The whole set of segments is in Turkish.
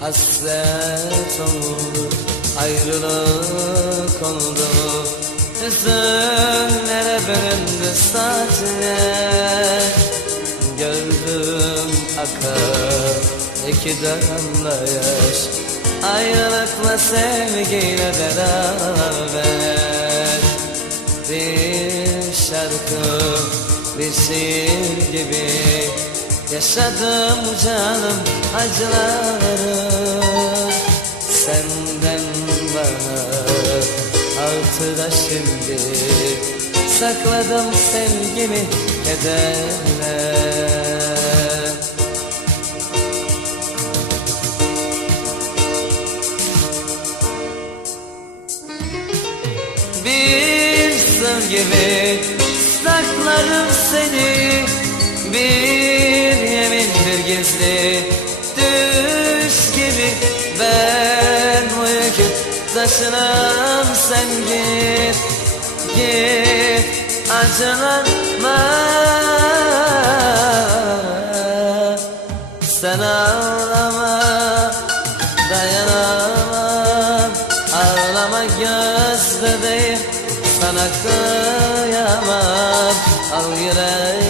Hasret oldu Ayrılık oldu Hüzünlere bölündü saatler. Gördüm akar iki damla yaş. Ayrılıkla sevgiyle beraber. Bir şarkı bir şiir gibi. Yaşadım canım acıları Senden bana. Artı da şimdi Sakladım sevgimi kederle Bir sır gibi saklarım seni. Bir yemindir gizli yükü taşınam sen git Git acılanma Sen ağlama dayanamam Ağlama göz bebeğim. Sana kıyamam Al yüreğim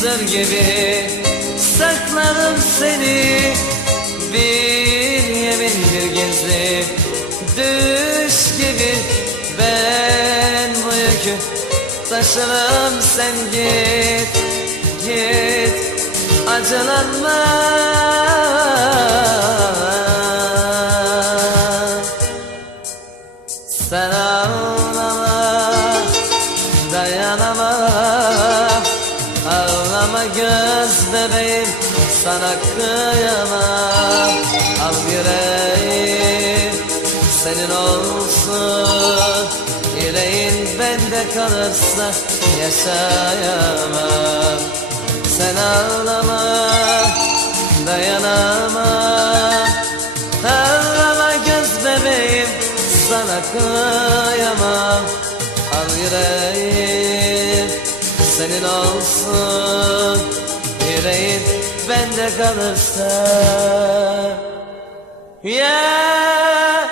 sır gibi saklarım seni. Bir yemindir gizli düş gibi Ben bu yükü taşırım sen git Git acılanma. Sen ağlama dayanamam göz bebeğim sana kıyamam. Al yüreğim senin olsun. Yüreğin bende kalırsa yaşayamam. Sen ağlama dayanamam Ağlama göz bebeğim sana kıyamam. Al yüreğim senin olsun. Yüreğin bende kalırsa. Yaşa